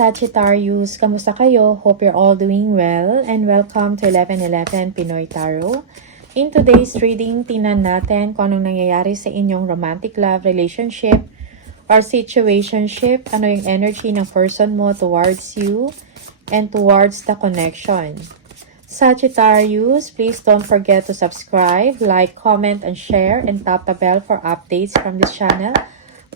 Sagittarius, kamusta kayo? Hope you're all doing well and welcome to 1111 Pinoy Tarot. In today's reading, tingnan natin kung anong nangyayari sa inyong romantic love relationship or situationship, ano yung energy ng person mo towards you and towards the connection. Sagittarius, please don't forget to subscribe, like, comment, and share, and tap the bell for updates from this channel.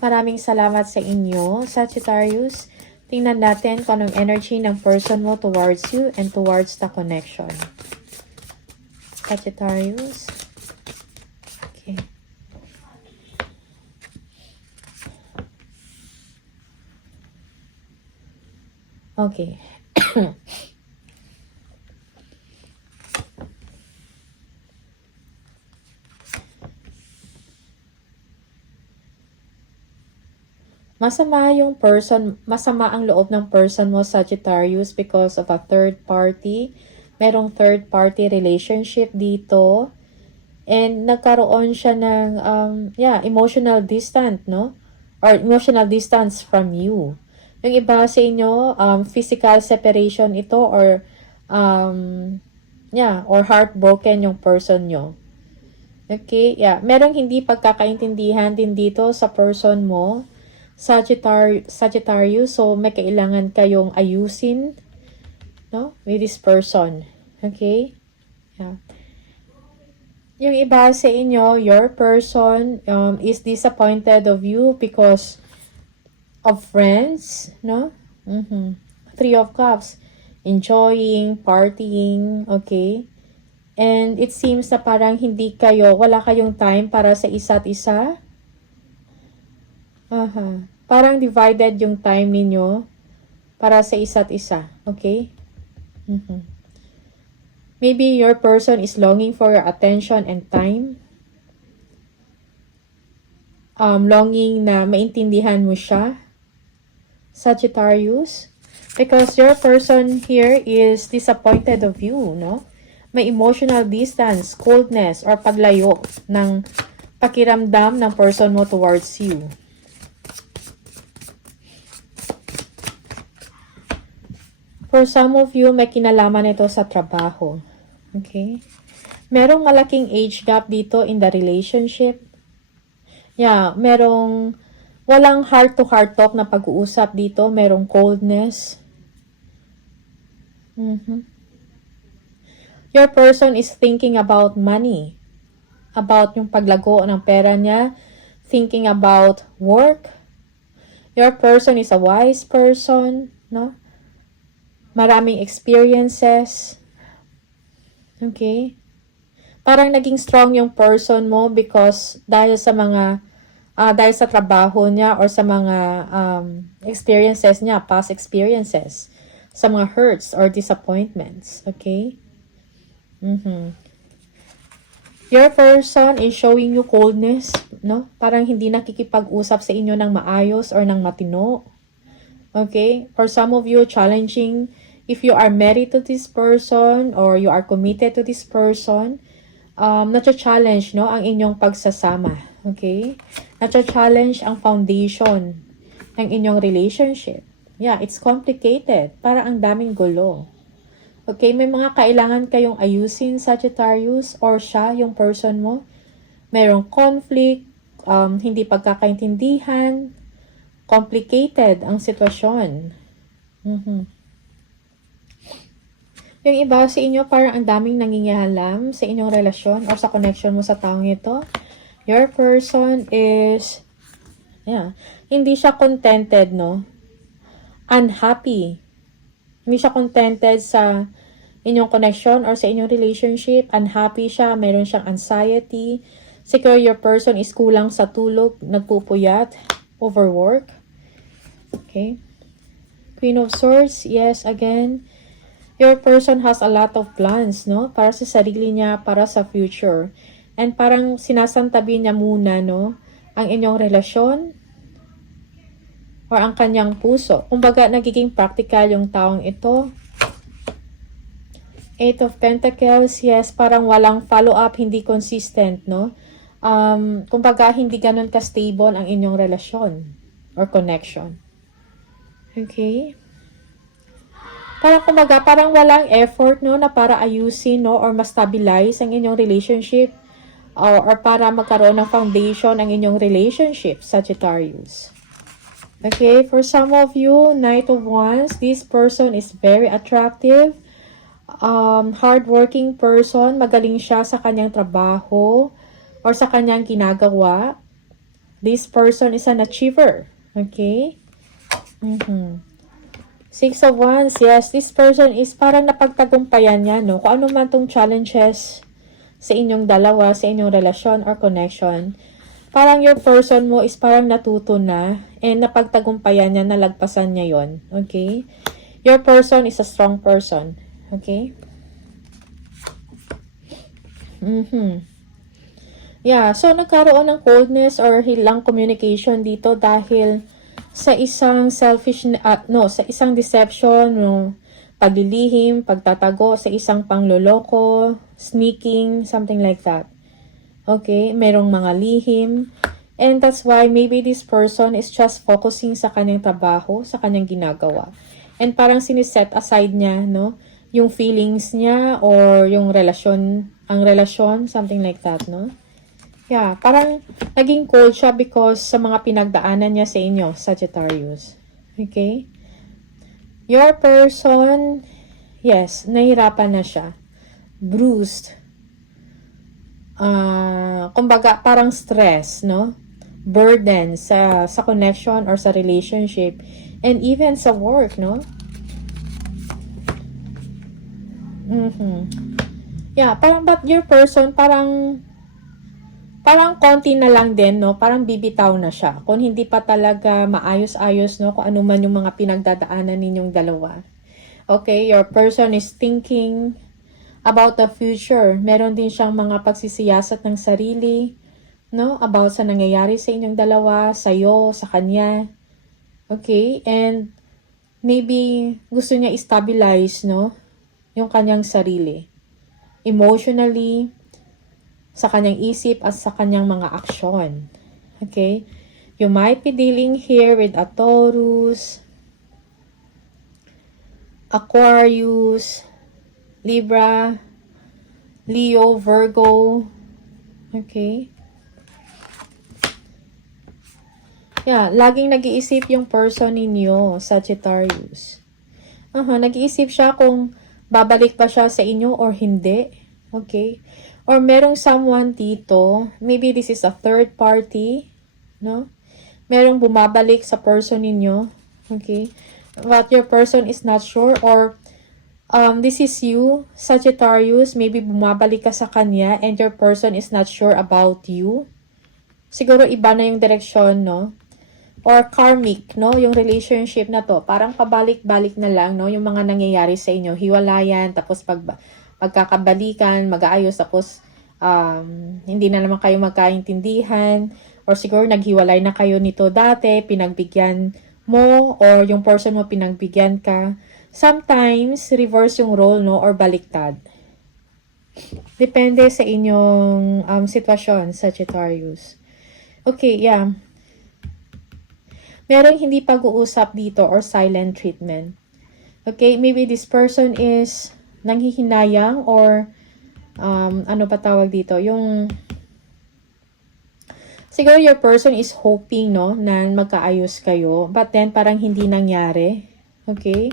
Maraming salamat sa inyo, Sagittarius. Tingnan natin kung anong energy ng person mo towards you and towards the connection. Sagittarius. Okay. Okay. Masama ang loob ng person mo, Sagittarius, because of a third party. Merong third party relationship dito. And nagkaroon siya ng, emotional distance, no? Or emotional distance from you. Yung iba sa inyo, physical separation ito or, or heartbroken yung person nyo. Okay, merong hindi pagkakaintindihan din dito sa person mo. Sagittarius, so may kailangan kayong ayusin, no, with this person. Okay? Yung iba sa inyo, your person is disappointed of you because of friends, no? Three of Cups. Enjoying, partying, okay? And it seems na parang wala kayong time para sa isa't isa. Parang divided yung time ninyo para sa isa't isa. Okay? Maybe your person is longing for your attention and time. Longing na maintindihan mo siya, Sagittarius. Because your person here is disappointed of you, no? May emotional distance, coldness, or paglayo ng pakiramdam ng person mo towards you. For some of you, may kinalaman ito sa trabaho. Okay? Merong malaking age gap dito in the relationship. Merong walang heart-to-heart talk na pag-uusap dito. Merong coldness. Your person is thinking about money. About yung paglago ng pera niya. Thinking about work. Your person is a wise person, no? Maraming experiences. Okay? Parang naging strong yung person mo because dahil sa trabaho niya or sa mga experiences niya, past experiences, sa mga hurts or disappointments. Okay? Your person is showing you coldness, no? Parang hindi nakikipag-usap sa inyo ng maayos or ng matino. Okay? For some of you, challenging. If you are married to this person or you are committed to this person, nacha-challenge, no, ang inyong pagsasama. Okay? Nacha-challenge ang foundation ng inyong relationship. It's complicated. Para ang daming gulo. Okay? May mga kailangan kayong ayusin, Sagittarius, or siya, yung person mo. Mayroong conflict, hindi pagkakaintindihan, complicated ang sitwasyon. Yung iba sa inyo, parang ang daming nangingialam sa inyong relasyon or sa connection mo sa taong ito. Your person is, hindi siya contented, no? Unhappy. Hindi siya contented sa inyong connection or sa inyong relationship. Unhappy siya, mayroon siyang anxiety. Siguro your person is kulang sa tulog, nagpupuyat, overwork. Okay? Queen of Swords, yes, again. Your person has a lot of plans, no? Para sa sarili niya, para sa future. And parang sinasantabi niya muna, no? Ang inyong relasyon or ang kanyang puso. Kumbaga, nagiging practical yung taong ito. Eight of Pentacles, yes, parang walang follow-up, hindi consistent, no? Kumbaga, hindi ganun ka-stable ang inyong relasyon or connection. Okay? Parang kumaga, parang walang effort, no, na para ayusin, no, or ma-stabilize ang inyong relationship, or para magkaroon ng foundation ang inyong relationship, Sagittarius. Okay, for some of you, Knight of Wands, this person is very attractive, hardworking person, magaling siya sa kanyang trabaho, or sa kanyang ginagawa. This person is an achiever. Okay? Six of Wands, yes, this person is parang napagtagumpayan niya, no? Kung ano man tong challenges sa inyong dalawa, sa inyong relasyon or connection, parang your person mo is parang natuto na and napagtagumpayan niya, nalagpasan niya yon. Okay? Your person is a strong person. Okay? Yeah, so nagkaroon ng coldness or hilang communication dito dahil sa isang selfish, sa isang deception, no, paglilihim, pagtatago, sa isang pangloloko, sneaking, something like that. Okay, merong mga lihim. And that's why maybe this person is just focusing sa kanyang trabaho, sa kanyang ginagawa. And parang siniset aside niya, no, yung feelings niya or yung relasyon, ang relasyon, something like that, no? Yeah, parang naging cold siya because sa mga pinagdaanan niya sa inyo, Sagittarius. Okay? Your person, yes, nahirapan na siya. Bruised. Kumbaga, parang stress, no? Burden sa connection or sa relationship. And even sa work, no? Yeah, parang but your person, parang konti na lang din, no? Parang bibitaw na siya. Kung hindi pa talaga maayos-ayos, no? Kung ano man yung mga pinagdadaanan ninyong dalawa. Okay, your person is thinking about the future. Meron din siyang mga pagsisiyasat ng sarili, no? About sa nangyayari sa inyong dalawa, sa'yo, sa kanya. Okay, and maybe gusto niya i-stabilize, no? Yung kanyang sarili. Emotionally, sa kanyang isip at sa kanyang mga aksyon. Okay? You might be dealing here with a Taurus, Aquarius, Libra, Leo, Virgo. Okay? Yeah, laging nag-iisip yung person ninyo, Sagittarius. Nag-iisip siya kung babalik pa siya sa inyo or hindi. Okay? Or merong someone dito, maybe this is a third party, no? Merong bumabalik sa person ninyo, okay? But your person is not sure, or this is you, Sagittarius, maybe bumabalik ka sa kanya and your person is not sure about you. Siguro iba na yung direksyon, no? Or karmic, no? Yung relationship na to, parang pabalik-balik na lang, no? Yung mga nangyayari sa inyo, hiwalayan, tapos pagkakabalikan, mag-aayos, tapos hindi na naman kayo magkaintindihan, or siguro naghiwalay na kayo nito dati, pinagbigyan mo, or yung person mo pinagbigyan ka. Sometimes, reverse yung role, no, or baliktad. Depende sa inyong sitwasyon, Sagittarius. Okay, yeah. Merong hindi pag-uusap dito or silent treatment. Okay, maybe this person is nanghihinayang or ano pa tawag dito, yung siguro your person is hoping, no, na magkaayos kayo, but then parang hindi nangyari. Okay?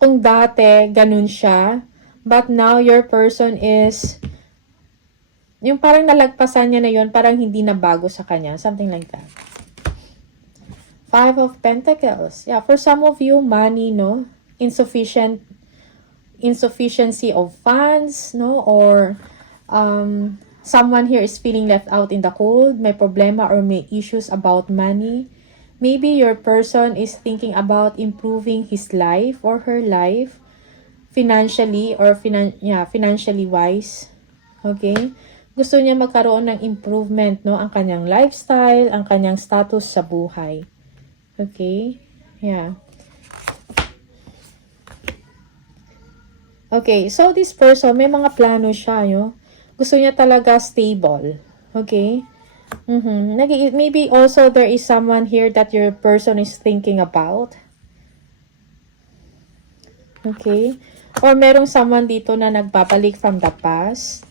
Kung dati ganun siya, but now your person is yung parang nalagpasan niya na yun, parang hindi na bago sa kanya, something like that. Five of Pentacles. Yeah, for some of you, money, no, insufficiency of funds, no, or someone here is feeling left out in the cold, may problema or may issues about money. Maybe your person is thinking about improving his life or her life financially or financially wise. Okay? Gusto niya magkaroon ng improvement, no, ang kanyang lifestyle, ang kanyang status sa buhay. Okay? Yeah. Okay, so this person, may mga plano siya, yo. Gusto niya talaga stable. Okay? Maybe also there is someone here that your person is thinking about. Okay? Or merong someone dito na nagbabalik from the past.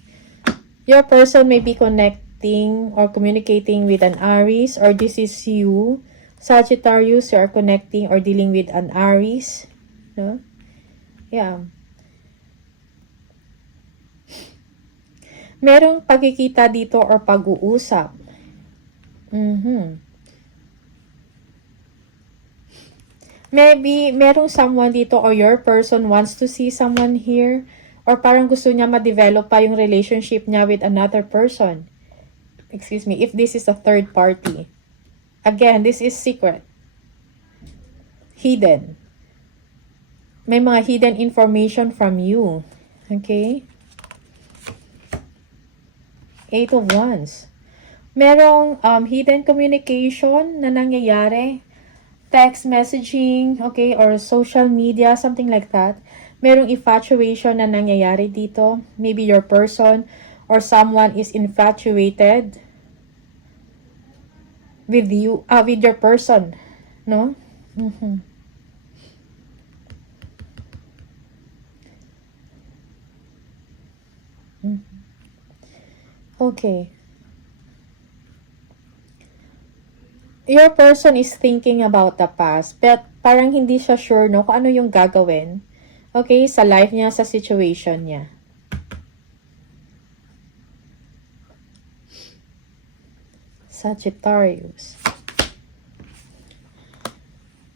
Your person may be connecting or communicating with an Aries, or this is you, Sagittarius, you are connecting or dealing with an Aries. No? Yeah. Merong pagkikita dito or pag-uusap. Maybe merong someone dito or your person wants to see someone here, or parang gusto niya ma-develop pa yung relationship niya with another person. Excuse me, if this is a third party. Again, this is secret. Hidden. May mga hidden information from you. Okay? Eight of Wands. Merong hidden communication na nangyayari. Text messaging, okay, or social media, something like that. Merong infatuation na nangyayari dito. Maybe your person or someone is infatuated with you, with your person, no? Okay. Your person is thinking about the past, but parang hindi siya sure, no, kung ano yung gagawin, okay, sa life niya, sa situation niya. Sagittarius.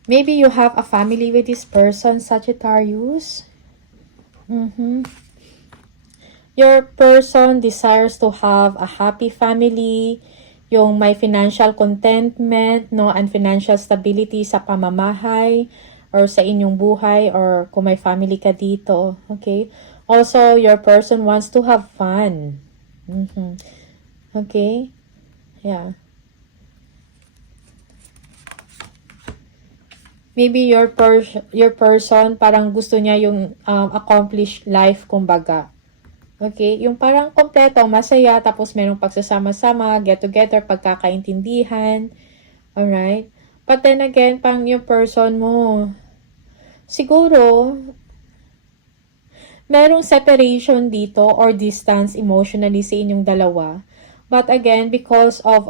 Maybe you have a family with this person, Sagittarius. Your person desires to have a happy family, yung may financial contentment, no, and financial stability sa pamamahay or sa inyong buhay, or kung may family ka dito, okay? Also, your person wants to have fun. Okay? Yeah. Maybe your person parang gusto niya yung accomplished life, kumbaga. Okay, yung parang kompleto, masaya, tapos merong pagsasama-sama, get-together, pagkakaintindihan. Alright? But then again, pang yung person mo, siguro, merong separation dito or distance emotionally sa inyong dalawa. But again, because of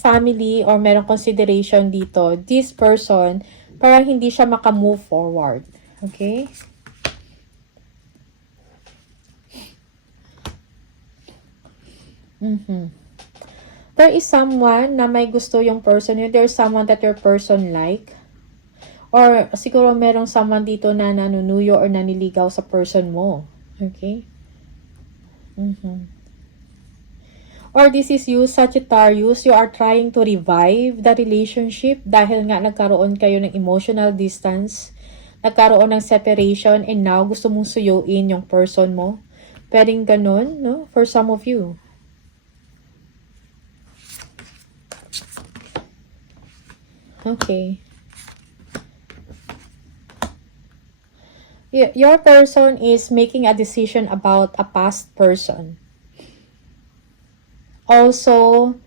family or merong consideration dito, this person, parang hindi siya makamove forward. Okay? There is someone na may gusto yung person yun. There is someone that your person like. Or siguro merong someone dito na nanunuyo or naniligaw sa person mo. Okay? Or this is you, Sagittarius. You are trying to revive the relationship dahil nga nagkaroon kayo ng emotional distance. Nagkaroon ng separation and now gusto mong suyuin yung person mo. Pwedeng ganun, no? For some of you. Okay. Your person is making a decision about a past person. Also,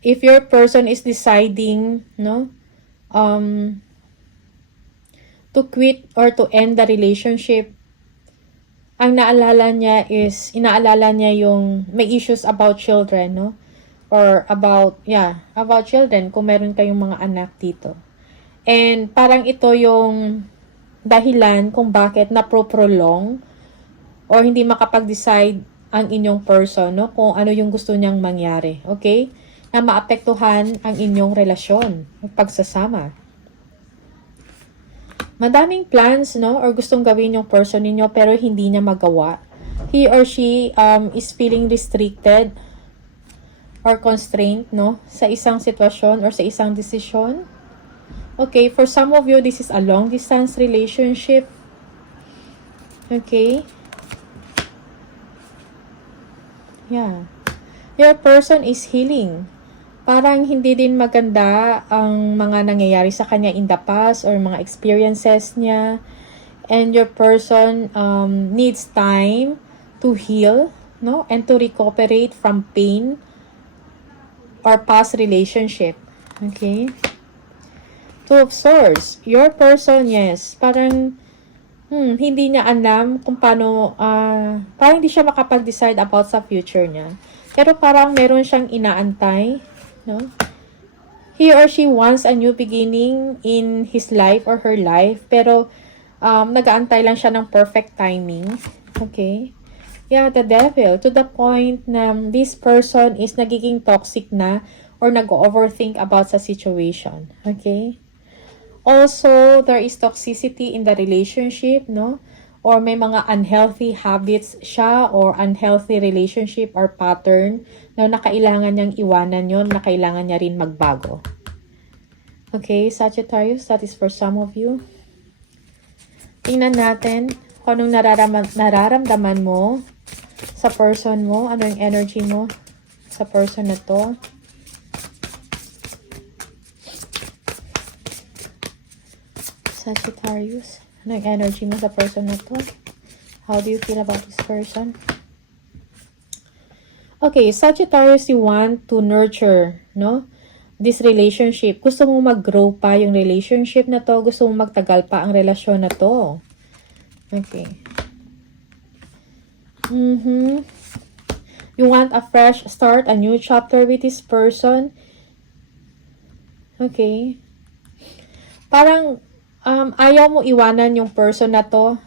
if your person is deciding, no, to quit or to end the relationship, ang inaalala niya yung may issues about children, no? Or about children, kung meron kayong mga anak dito. And parang ito yung dahilan kung bakit na-prolong or hindi makapag-decide ang inyong person, no? Kung ano yung gusto niyang mangyari, okay? Na maapektuhan ang inyong relasyon, pagsasama. Madaming plans, no? Or gustong gawin yung person ninyo pero hindi niya magawa. He or she is feeling restricted or constraint, no, sa isang sitwasyon or sa isang desisyon. Okay, for some of you, this is a long distance relationship. Okay. Yeah. Your person is healing. Parang hindi din maganda ang mga nangyayari sa kanya in the past or mga experiences niya. And your person needs time to heal, no, and to recuperate from pain or past relationship. Okay? Two of Swords. Your person, yes, parang hindi niya alam kung paano, parang hindi siya makapag-decide about sa future niya. Pero parang meron siyang inaantay, no? He or she wants a new beginning in his life or her life, pero nag-aantay lang siya ng perfect timing. Okay? Yeah, the devil. To the point na this person is nagiging toxic na or nag-overthink about sa situation. Okay? Also, there is toxicity in the relationship, no? Or may mga unhealthy habits siya or unhealthy relationship or pattern na kailangan niyang iwanan yon, na kailangan niya rin magbago. Okay, Sagittarius, that is for some of you. Tingnan natin kung anong nararamdaman mo sa person mo, ano yung energy mo sa person na to. Sagittarius, ano yung energy mo sa person na to? How do you feel about this person? Okay, Sagittarius, you want to nurture, no? This relationship. Gusto mo mag-grow pa yung relationship na to. Gusto mo magtagal pa ang relasyon na to. Okay. You want a fresh start, a new chapter with this person. Okay. Parang, ayaw mo iwanan yung person na to.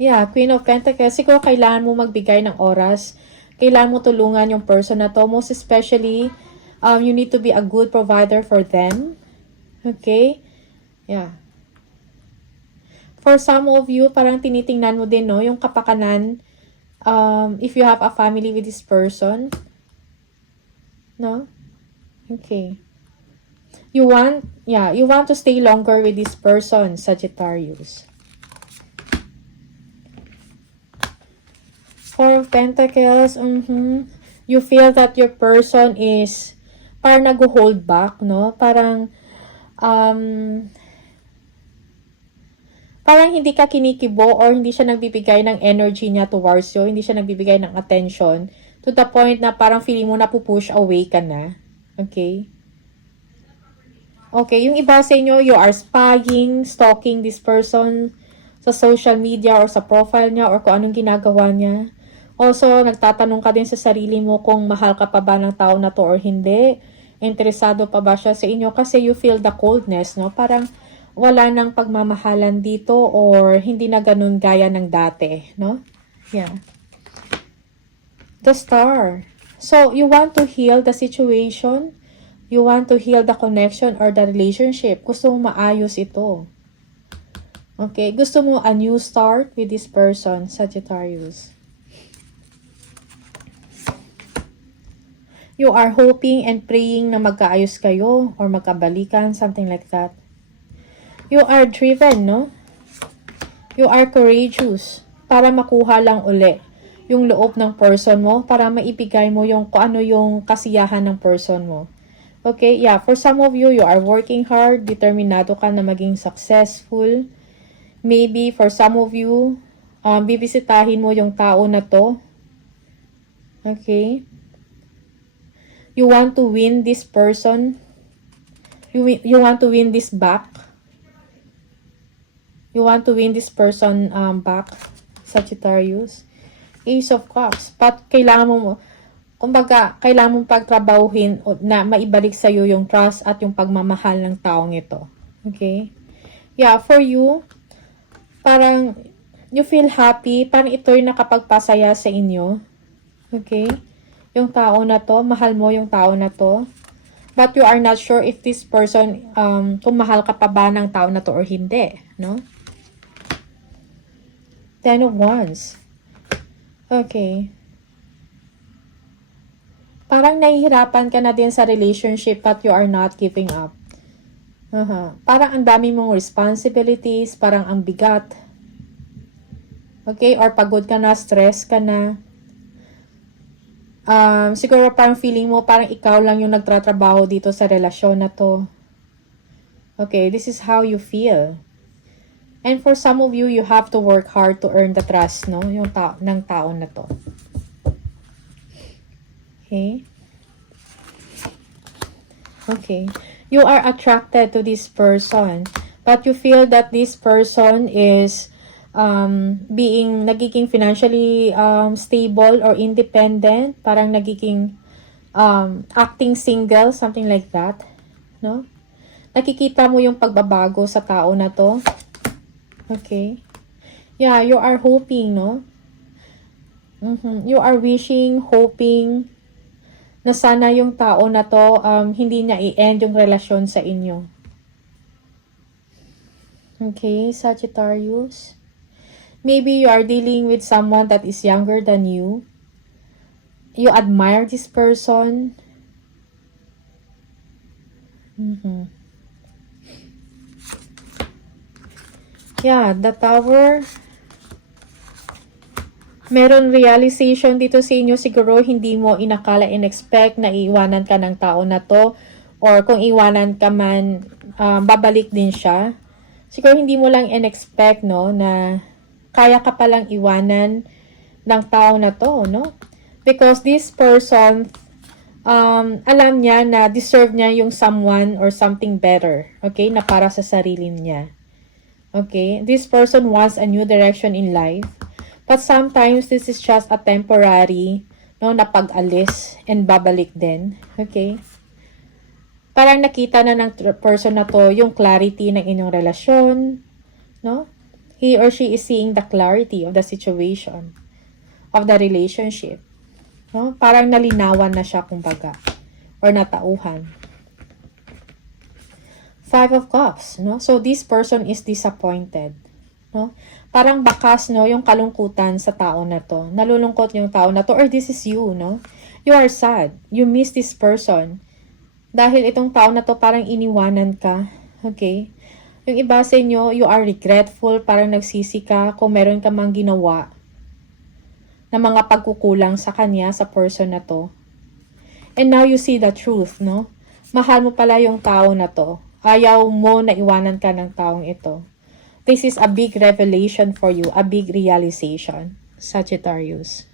Yeah, Queen of Pentacles. Siguro kailangan mo magbigay ng oras. Kailangan mo tulungan yung person na to. Most especially, you need to be a good provider for them. Okay? Yeah. For some of you, parang tinitingnan mo din, no? Yung kapakanan, if you have a family with this person. No? Okay. You want to stay longer with this person, Sagittarius. Four of Pentacles, you feel that your person is parang nag-hold back, no? Parang hindi ka kinikibo or hindi siya nagbibigay ng energy niya towards you, hindi siya nagbibigay ng attention to the point na parang feeling mo na pupush away ka na. Okay? Okay, yung iba sa inyo, you are spying, stalking this person sa social media or sa profile niya or kung anong ginagawa niya. Also, nagtatanong ka din sa sarili mo kung mahal ka pa ba ng tao na to or hindi. Interesado pa ba siya sa inyo kasi you feel the coldness, no? Parang wala nang pagmamahalan dito or hindi na ganun gaya ng dati, no? Yeah. The Star. So, you want to heal the situation. You want to heal the connection or the relationship. Gusto mo maayos ito. Okay? Gusto mo a new start with this person, Sagittarius. You are hoping and praying na magkaayos kayo or magkabalikan, something like that. You are driven, no? You are courageous para makuha lang uli yung loob ng person mo, para maibigay mo yung kung ano yung kasiyahan ng person mo. Okay, yeah, for some of you, you are working hard, determinado ka na maging successful. Maybe for some of you, bibisitahin mo yung tao na to. Okay. You want to win this person. You want to win this back. You want to win this person back, Sagittarius. Ace of Cups. Kailangan mo, kumbaga, kailangan mong pagtrabahuhin na maibalik sa'yo yung trust at yung pagmamahal ng taong ito. Okay? Yeah, for you, parang you feel happy, parang ito'y nakapagpasaya sa inyo. Okay? Yung tao na to, mahal mo yung tao na to. But you are not sure if this person, kung mahal ka pa ba ng tao na to or hindi. No? 10 of Wands. Okay. Parang nahihirapan ka na din sa relationship but you are not giving up. Parang ang dami mong responsibilities, parang ang bigat. Okay? Or pagod ka na, stress ka na. Siguro parang feeling mo parang ikaw lang yung nagtratrabaho dito sa relasyon na to. Okay, this is how you feel. And for some of you, you have to work hard to earn the trust, no? Yung ng tao na to. Okay? Okay. You are attracted to this person, but you feel that this person is nagiging financially stable or independent, parang nagiging acting single, something like that, no? Nakikita mo yung pagbabago sa tao na to. Okay. Yeah, you are hoping, no? You are wishing, hoping na sana yung tao na to hindi niya i-end yung relasyon sa inyo. Okay, Sagittarius. Maybe you are dealing with someone that is younger than you. You admire this person. Yeah, the Tower. Meron realization dito sa inyo, siguro hindi mo inakala, in-expect na iiwanan ka ng tao na to, or kung iwanan ka man, babalik din siya. Siguro hindi mo lang in-expect, no, na kaya ka palang iwanan ng tao na to, no? Because this person, alam niya na deserve niya yung someone or something better, okay, na para sa sarili niya. Okay, this person wants a new direction in life. But sometimes, this is just a temporary, no, na pag-alis and babalik din. Okay? Parang nakita na ng person na to yung clarity ng inyong relasyon, no? He or she is seeing the clarity of the situation, of the relationship. No? Parang nalinawan na siya, kumbaga, or natauhan. 5 of Cups, no? So, this person is disappointed, no? Parang bakas, no, yung kalungkutan sa tao na to. Nalulungkot yung tao na to, or this is you, no? You are sad. You miss this person. Dahil itong tao na to parang iniwanan ka. Okay? Yung iba sa inyo, you are regretful, parang nagsisi ka kung meron ka mang ginawa na mga pagkukulang sa kanya, sa person na to. And now you see the truth, no? Mahal mo pala yung tao na to. Ayaw mo na iwanan ka ng taong ito. This is a big revelation for you, a big realization, Sagittarius.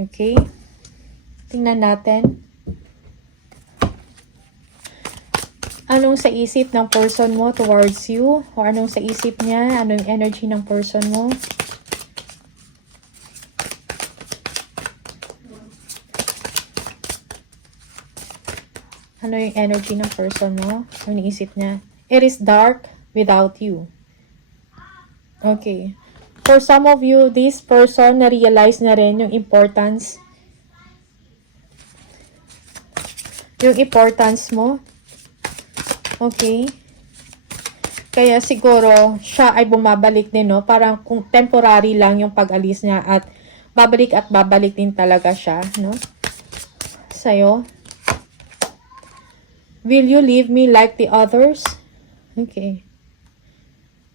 Okay? Tingnan natin. Anong sa isip ng person mo towards you? O anong sa isip niya? Anong energy ng person mo? Ano yung energy ng person mo? Ano yung isip niya? It is dark without you. Okay. For some of you, this person na-realize na rin yung importance. Yung importance mo. Okay. Kaya siguro, siya ay bumabalik din, no? Parang kung temporary lang yung pag-alis niya at babalik din talaga siya, no? Sa'yo. Will you leave me like the others? Okay.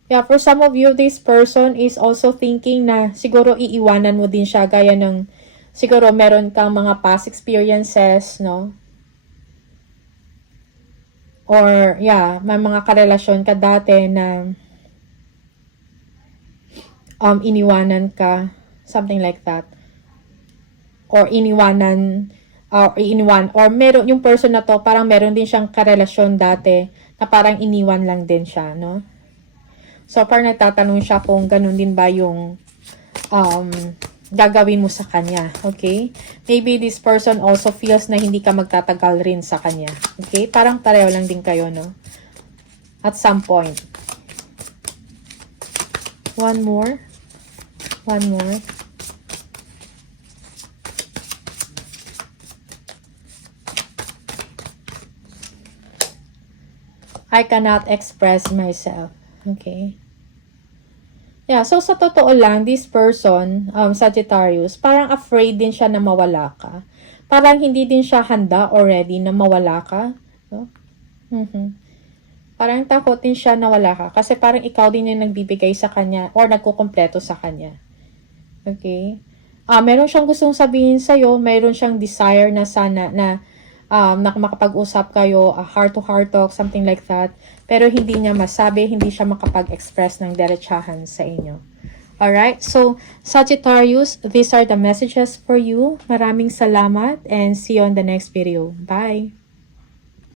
Yeah, for some of you, this person is also thinking na siguro iiwanan mo din siya gaya ng siguro meron kang mga past experiences, no? Or, yeah, may mga karelasyon ka dati na iniwanan ka, something like that. Or iniwanan, or meron, yung person na to, parang meron din siyang karelasyon dati na parang iniwan lang din siya, no? So, parang nagtatanong siya kung ganun din ba yung gagawin mo sa kanya. Okay? Maybe this person also feels na hindi ka magtatagal rin sa kanya. Okay? Parang pareho lang din kayo, no? At some point. One more. One more. I cannot express myself. Okay. Yeah, so sa totoo lang, this person, Sagittarius, parang afraid din siya na mawala ka. Parang hindi din siya handa already na mawala ka. No? Parang takot din siya na wala ka. Kasi parang ikaw din yung nagbibigay sa kanya or nagkukumpleto sa kanya. Okay? Meron siyang gustong sabihin sa'yo, meron siyang desire na sana na makapag-usap kayo, heart-to-heart talk, something like that. Pero hindi niya masabi, hindi siya makapag-express ng diretsahan sa inyo. Alright? So, Sagittarius, these are the messages for you. Maraming salamat and see you on the next video. Bye!